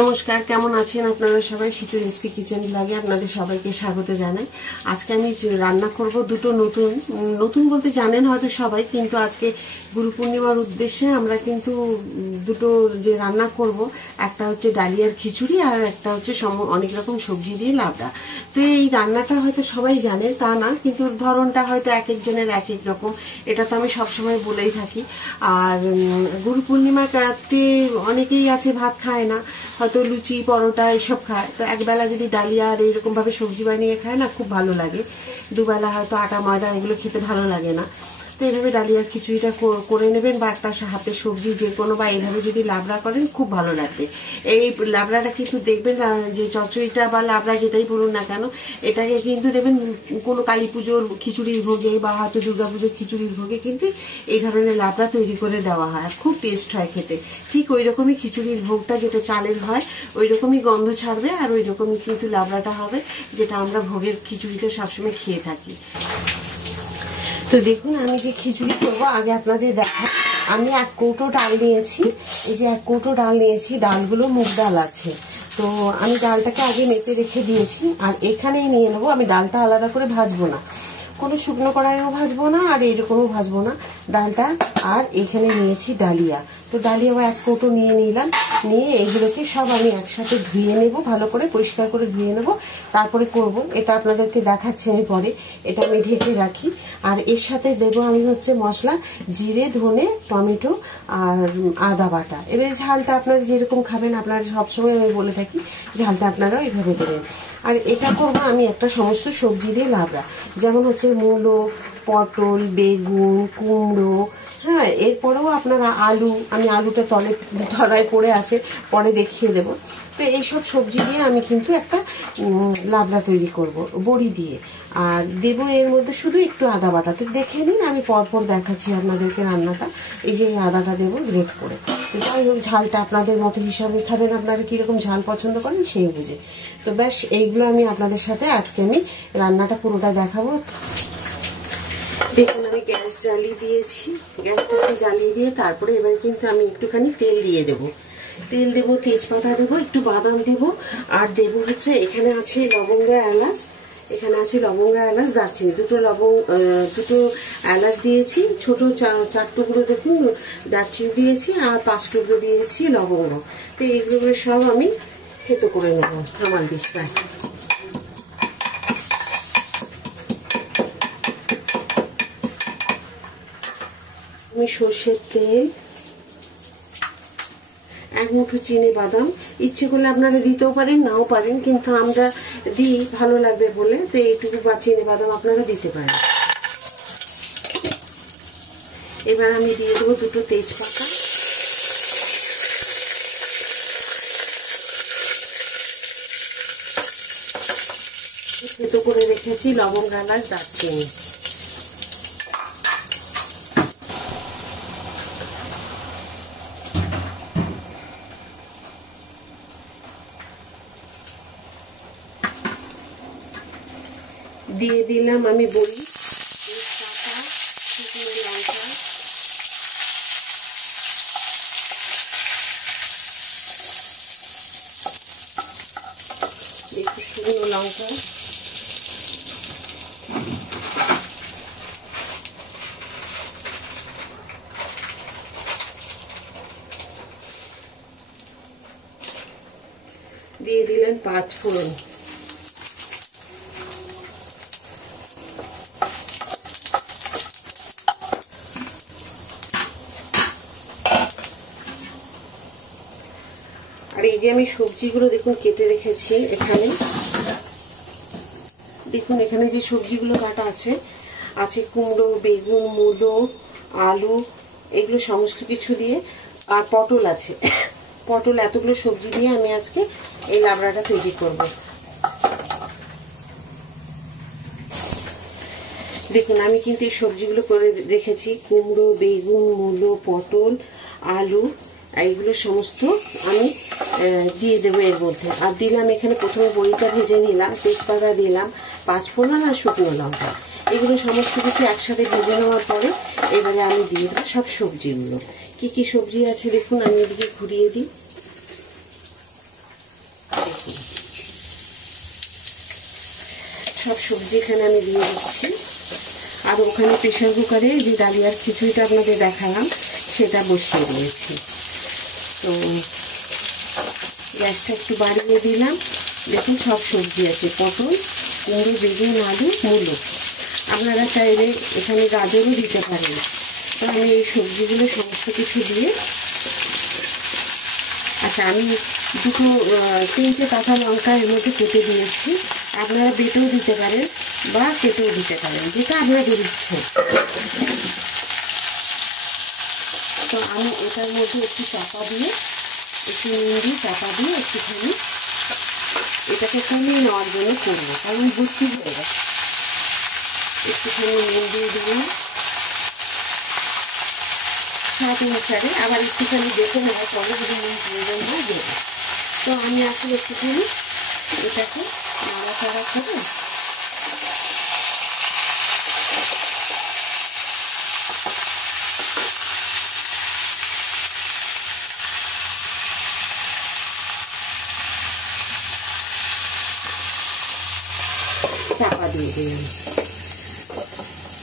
নমস্কার, কেমন আছেন আপনারা সবাই? শীতল রেসিপি কিচেন ব্লগে আপনাদের সবাইকে স্বাগত জানাই। আজকে আমি রান্না করব দুটো নতুন বলতে জানেন হয়তো সবাই, কিন্তু আজকে গুরু পূর্ণিমার উদ্দেশ্যে আমরা কিন্তু দুটো যে রান্না করব, একটা হচ্ছে ডালিয়ার খিচুড়ি আর একটা হচ্ছে অনেক রকম সবজি দিয়ে লাবড়া। তো এই রান্নাটা হয়তো সবাই জানে তা না, কিন্তু ধরনটা হয়তো এক একজনের এক এক রকম। এটা তো আমি সবসময় বলেই থাকি। আর গুরু পূর্ণিমাতে অনেকেই আছে ভাত খায় না, হয়তো লুচি পরোটা এসব খায়। তো একবেলা যদি ডালিয়া আর এইরকম ভাবে সবজি বানিয়ে খায় না, খুব ভালো লাগে। দুবেলা হয়তো আটা ময়দা এগুলো খেতে ভালো লাগে না। তো এইভাবে ডালিয়ার খিচুড়িটা করে নেবেন, বা একটা হাতে সবজি যে কোনো, বা এইভাবে যদি লাবড়া করেন খুব ভালো লাগবে। এই লাবড়াটা কিন্তু দেখবেন যে চচ্চড়িটা বা লাবড়া যেটাই বলুন না কেন, এটাকে কিন্তু দেবেন কোনো কালী পুজোর খিচুড়ির ভোগে বা হয়তো দুর্গা পুজোর খিচুড়ির ভোগে কিন্তু এই ধরনের লাবড়া তৈরি করে দেওয়া হয়, আর খুব টেস্ট হয় খেতে। ঠিক ওই রকমই খিচুড়ির ভোগটা যেটা চালের হয় ওই রকমই গন্ধ ছাড়বে, আর ওই রকমই কিন্তু লাবড়াটা হবে যেটা আমরা ভোগের খিচুড়িতে সবসময় খেয়ে থাকি। তো দেখুন, আমি যে খিচুড়ি করবো আগে আপনাদের দেখা। আমি 1 কৌটো ডাল নিয়েছি। এই যে 1 কৌটো ডাল নিয়েছি, ডালগুলো মুগ ডাল আছে। তো আমি ডালটাকে আগে মেপে রেখে দিয়েছি, আর এখানেই নিয়ে নেবো। আমি ডালটা আলাদা করে ভাজবো না, কোনো শুকনো কড়াইও ভাজবো না, আর এইরকমও ভাজবো না ডালটা। আর এখানে নিয়েছি ডালিয়া। তো ডালিয়াও 1 কৌটো নিয়ে নিলাম। নিয়ে এগুলোকে সব আমি একসাথে ধুয়ে নেব, ভালো করে পরিষ্কার করে ধুয়ে নেব, তারপরে করব। এটা আপনাদেরকে দেখাচ্ছি আমি পরে। এটা আমি ঢেকে রাখি। আর এর সাথে দেবো আমি হচ্ছে মশলা, জিরে, ধনে, টমেটো আর আদা বাটা। এবারে ঝালটা আপনারা যেরকম খাবেন, আপনারা সবসময় আমি বলে থাকি ঝালটা আপনারাও এইভাবে দেবেন। আর এটা করবো আমি একটা সমস্ত সবজি দিয়ে লাবড়া, যেমন হচ্ছে মূলো, পটল, বেগুন, কুমড়ো, হ্যাঁ, এরপরেও আপনারা আলু, আমি আলুটা তলায় পড়ে আছে, পরে দেখিয়ে দেব। তো এইসব সবজি দিয়ে আমি কিন্তু একটা লাবড়া তৈরি করব বড়ি দিয়ে। আর দেব এর মধ্যে শুধু একটু আদা বাটা। তো দেখে নিন, আমি পরপর দেখাচ্ছি আপনাদেরকে রান্নাটা। এই যে এই আদাটা দেবো গ্রেট করে। যাই হোক, ঝালটা আপনাদের মতো হিসাবে খাবেন, আপনারা কীরকম ঝাল পছন্দ করেন সেই বুঝে। তো ব্যাস, এইগুলো আমি আপনাদের সাথে আজকে আমি রান্নাটা পুরোটা দেখাবো। দেখুন, আমি গ্যাস জ্বালিয়ে দিয়েছি। গ্যাসটাকে জ্বালিয়ে দিয়ে তারপরে এবার কিন্তু আমি একটুখানি তেল দিয়ে দেবো। তেল দেবো, তেজপাতা দেবো, একটু বাদাম দেবো, আর দেবো হচ্ছে এখানে আছে লবঙ্গ, এলাচ। এখানে আছে লবঙ্গ, এলাচ, দারচিনি। দুটো এলাচ দিয়েছি, ছোট 4 টুকরো দেখুন দারচিনি দিয়েছি, আর 5 টুকরো দিয়েছি লবঙ্গ। তো এইগুলো সব আমি থেতো করে নেবো হামাল দিস্তায়। আমি সর্ষের তেল, 1 মুঠো চিনে বাদাম। ইচ্ছে করলে আপনারা দিতেও পারেন, নাও পারেন, কিন্তু আমরা দিই ভালো লাগবে বলে। তো এইটুকু বা চিনে বাদাম আপনারা দিতে পারেন। এবার আমি দিয়ে দেবো 2টো তেজপাতা। থেতো করে রেখেছি লবঙ্গ, এলাচ, দারচিনি। দিয়ে দিলাম আমি বড়ি, তেজপাতা, শুকনো লঙ্কা, একটু শুকনো লঙ্কা, দিয়ে দিলেন 5 ফোড়ন। আর এই যে আমি সবজিগুলো দেখুন কেটে রেখেছি এখানে। দেখুন এখানে যে সবজিগুলো কাটা আছে কুমড়ো, বেগুন, মূলো, আলু, এগুলো সমস্ত কিছু দিয়ে, আর পটল আছে। পটল, এতগুলো সবজি দিয়ে আমি আজকে এই লাবড়াটা তৈরি করব। দেখুন, আমি কিন্তু এই সবজিগুলো করে রেখেছি, কুমড়ো, বেগুন, মূলো, পটল, আলু, এইগুলো সমস্ত আমি দিয়ে দেবো এর মধ্যে। আর দিলাম এখানে প্রথমে বড়িটা ভেজে নিলাম, তেজপাতা দিলাম, 5 ফোড়ন আর শুকনো লঙ্কা। এগুলো সমস্ত কিছু একসাথে ভেজে নেওয়ার পরে এবারে আমি দিয়ে দেবো সব সবজিগুলো। কি কি সবজি আছে দেখুন, আমি এদিকে ঘুরিয়ে দিই। সব সবজি এখানে আমি দিয়ে দিচ্ছি। আর ওখানে প্রেশার কুকারে যে ডালিয়ার খিচুড়িটা আপনাদের দেখালাম সেটা বসিয়ে দিয়েছি। তো গ্যাসটা একটু বাড়িয়ে দিলাম। দেখুন সব সবজি আছে, পটল, কুমড়ো, বেগুন, আলু, মূলো। আপনারা চাইলে এখানে গাজরও দিতে পারেন। তো আমি এই সবজিগুলো সমস্ত কিছু দিয়ে, আচ্ছা আমি দুটো 3টে কাঁচা লঙ্কা এর মধ্যে কেটে দিয়েছি। আপনারা বেটেও দিতে পারেন বা কেটেও দিতে পারেন, যেটা আপনাদের ইচ্ছে। তো আমি এটার মধ্যে একটু চাপা দিয়ে, একটু নুন দিয়ে চাপা দিয়ে একটুখানি এটাকে কমিয়ে নেওয়ার জন্য করবো, কারণ ভর্তি হয়ে গেছে। একটুখানি নুন দিয়ে দিলাম স্বাদ অনুসারে, আবার একটুখানি দেখে নেওয়ার পরে যদি নুন প্রয়োজন হয় দেবো। তো আমি এখন একটুখানি এটাকে নাড়াচাড়া করে চাপা দিয়ে দিলাম।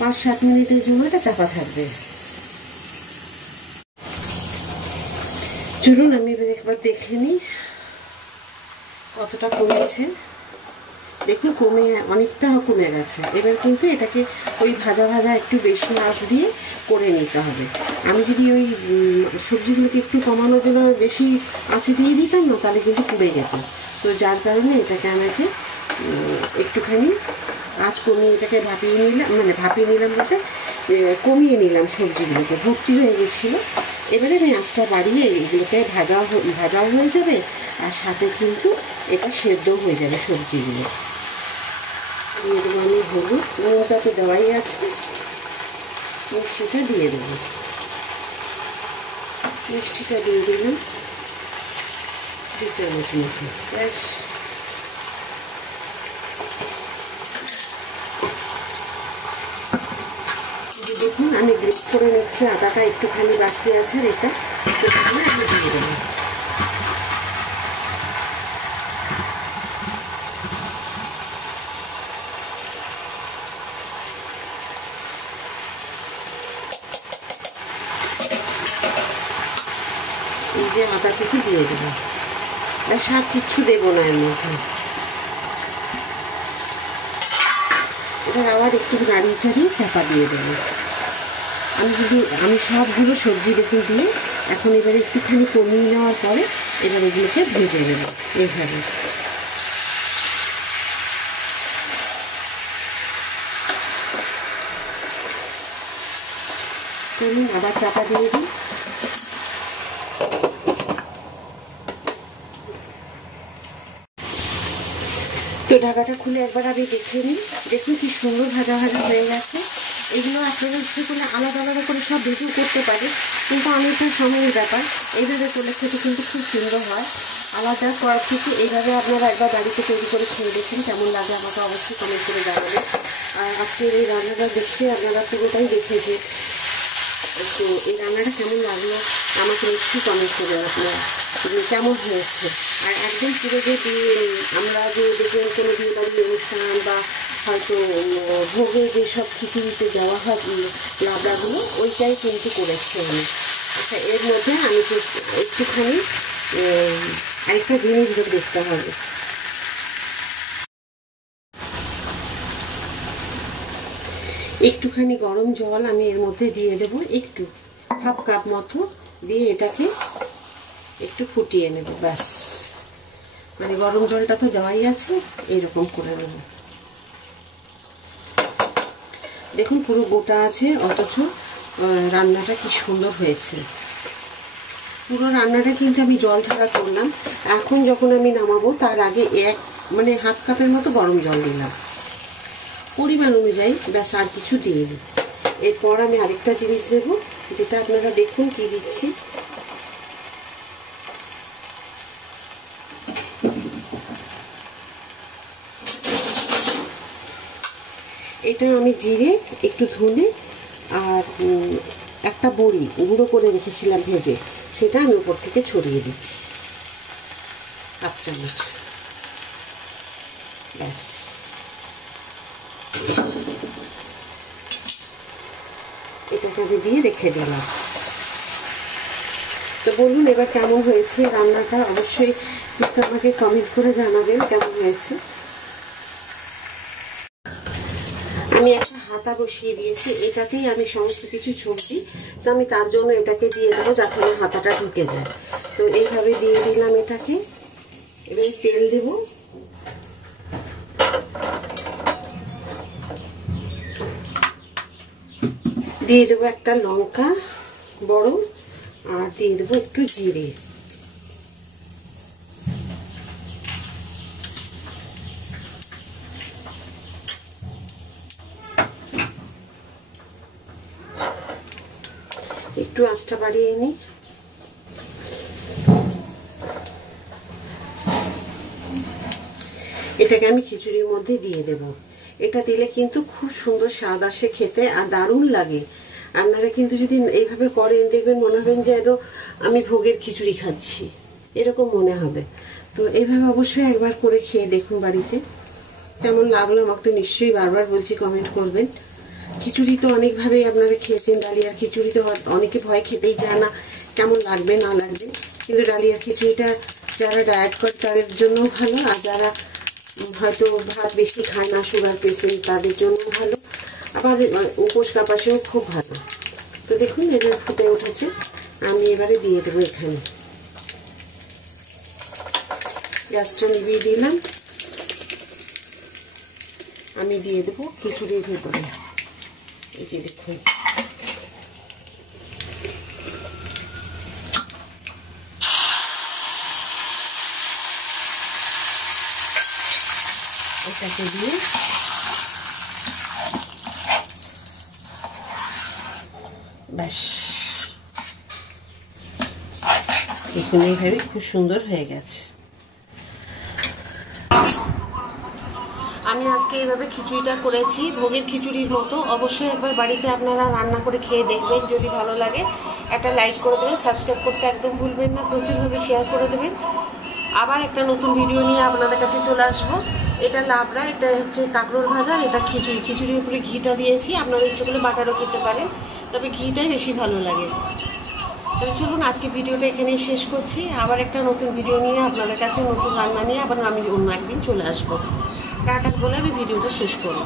5-7 মিনিটের জন্য এটা চাপা থাকবে। চলুন আমি এবার একবার দেখে নিই কতটা কমেছে। দেখুন অনেকটা কমে গেছে। এবার কিন্তু এটাকে ওই ভাজা ভাজা একটু বেশি আঁচ দিয়ে করে নিতে হবে। আমি যদি ওই সবজিগুলোকে একটু কমানোর জন্য বেশি আঁচে দিয়ে দিতাম না, তাহলে কিন্তু পুড়ে যেত। তো যার কারণে এটাকে আমাকে একটুখানি আঁচ কমিয়ে এটাকে ভাপিয়ে নিলাম, মানে ভাপিয়ে নিলাম বলতে কমিয়ে নিলাম। সবজিগুলোকে ভর্তি হয়ে গেছিলো। এবারে আমি আঁচটা বাড়িয়ে এগুলোকে ভাজাও হয়ে যাবে, আর সাথে কিন্তু এটা সেদ্ধ হয়ে যাবে সবজিগুলো। দিয়ে দেবো আমি হলুদ, নুনটা তো দেওয়াই আছে। মিষ্টিটা দিয়ে দেবো, মিষ্টিটা দিয়ে দিলাম 2 চামচ মতো। ব্যাস, দেখুন আমি গ্রেট করে নিচ্ছি। আদাটা একটুখানি বাকি আছে, আর এটা আমি দিয়ে দেবো। এই যে আদাটাকে দিয়ে দেবো, আর সব কিচ্ছু দেবো না এর মধ্যে। এবার আবার একটু নাড়িয়ে চাড়িয়ে চাপা দিয়ে দেবো। আমি সবগুলো সবজি দেখে দিয়ে এখন এবারে একটুখানি কমিয়ে নেওয়ার পরে এবার এগুলোকে ভেজে নেব এইভাবে। চলুন আবার চাপা দিয়ে দিই। তো ঢাকাটা খুলে একবার আমি দেখে নিই। দেখুন কি সুন্দর ভাজা ভাজা হয়ে গেছে। এগুলো আপনারা ইচ্ছে করলে আলাদা আলাদা করে সব ভেজেও করতে পারে, কিন্তু অনেকটা সময়ের ব্যাপার। এইভাবে করলে খেতে কিন্তু খুব সুন্দর হয়। আলাদা করার থেকে এইভাবে আপনারা একবার বাড়িতে তৈরি করে খেয়ে দেখুন, কেমন লাগে আমাকে অবশ্যই কমেন্ট করে জানাবেন। আর আজকের এই রান্নাটা দেখে আপনারা পুরোটাই দেখেছে, তো এই রান্নাটা কেমন লাগলো আমাকে নিশ্চয়ই কমেন্ট করে আপনারা কেমন হয়েছে। আর একদম পুরো যে আমরা যে দেখবেন কোনো বিয়ে বাড়ির অনুষ্ঠান বা হয়তো ভোগে যেসব খিচুড়িতে দেওয়া হয় লাবড়াগুলো, ওইটাই কিন্তু করেছি আমি। আচ্ছা, এর মধ্যে আমি একটুখানি আরেকটা জিনিস দেখতে হবে। একটুখানি গরম জল আমি এর মধ্যে দিয়ে দেবো, একটু 1/2 কাপ মতো দিয়ে এটাকে একটু ফুটিয়ে নেব। ব্যাস, মানে গরম জলটা তো দেওয়াই আছে, এইরকম করে নেব। দেখুন পুরো গোটা আছে, অথচ রান্নাটা কি সুন্দর হয়েছে। পুরো রান্নাটা কিন্তু আমি জল ছাড়া করলাম। এখন যখন আমি নামাবো তার আগে 1/2 কাপের মতো গরম জল দিলাম পরিমাণ অনুযায়ী। ব্যাস, আর কিছু দিয়ে দিই। এরপর আমি আরেকটা জিনিস দেব, যেটা আপনারা দেখুন কি দিচ্ছি। এটা আমি জিরে, একটু ধনে আর একটা বড়ি গুঁড়ো করে রেখেছিলাম ভেজে, সেটা আমি উপর থেকে ছড়িয়ে দিচ্ছি 1/2 চামচ। ব্যাস, এটাকে আমি দিয়ে রেখে দিলাম। তো বলুন এবার কেমন হয়েছে রান্নাটা, অবশ্যই কিন্তু আমাকে কমেন্ট করে জানাবেন কেমন হয়েছে। আমি একটা হাতা বসিয়ে দিয়েছি, এটাতেই আমি সমস্ত কিছু সবজি, তো আমি তার জন্য এটাকে দিয়ে দেবো যাতে আমার হাতাটা ঢুকে যায়। তো এইভাবে দিয়ে দিলাম এটাকে। এবার তেল দেব, দিয়ে দেবো একটা লঙ্কা বড়, আর দিয়ে দেবো একটু জিরে। একটু আঁচটা বাড়িয়ে নিই। এটাকে আমি খিচুড়ির মধ্যে দিয়ে দেব। এটা দিলে কিন্তু খুব সুন্দর স্বাদ আসে খেতে, আর দারুণ লাগে। আপনারা কিন্তু যদি এইভাবে করেন দেখবেন মনে হবেন যেন আমি ভোগের খিচুড়ি খাচ্ছি, এরকম মনে হবে। তো এইভাবে অবশ্যই একবার করে খেয়ে দেখুন বাড়িতে। কেমন লাগলো আমাকে তো নিশ্চয়ই বারবার বলছি কমেন্ট করবেন। খিচুড়ি তো অনেকভাবেই আপনারা খেয়েছেন, ডালিয়ার খিচুড়ি তো অনেকে ভয় খেতেই চায় না কেমন লাগবে না লাগবে, কিন্তু ডালিয়ার খিচুড়িটা যারা ডায়েট করে তাদের জন্যও ভালো, আর যারা হয়তো ভাত বেশি খায় না, সুগার পেশেন্ট, তাদের জন্য ভালো, আবার উপোস কাপাসেও খুব ভালো। তো দেখুন এবার ফুটে উঠেছে, আমি এবারে দিয়ে দেবো এখানে। গ্যাসটা নিভিয়ে দিলাম, আমি দিয়ে দেবো খিচুড়ির ভেতরে। এই যে দেখুন, এটাকে দিয়ে ব্যাস দেখুন এইভাবে খুব সুন্দর হয়ে গেছে। আমি আজকে এইভাবে খিচুড়িটা করেছি ভোগের খিচুড়ির মতো। অবশ্যই একবার বাড়িতে আপনারা রান্না করে খেয়ে দেখবেন, যদি ভালো লাগে একটা লাইক করে দেবেন, সাবস্ক্রাইব করতে একদম ভুলবেন না, প্রচুরভাবে শেয়ার করে দেবেন। আবার একটা নতুন ভিডিও নিয়ে আপনাদের কাছে চলে আসবো। এটা লাবড়া, এটা হচ্ছে কাঁকরোল ভাজা, এটা খিচুড়ি। খিচুড়ির উপরে ঘিটা দিয়েছি, আপনারা ইচ্ছে করলে বাটারও খেতে পারেন, তবে ঘিটাই বেশি ভালো লাগে। তবে চলুন আজকে ভিডিওটা এখানেই শেষ করছি। আবার একটা নতুন ভিডিও নিয়ে আপনাদের কাছে, নতুন রান্না নিয়ে আবার আমি অন্য একদিন চলে আসবো। টাটা বলে আমি ভিডিওটা শেষ করব।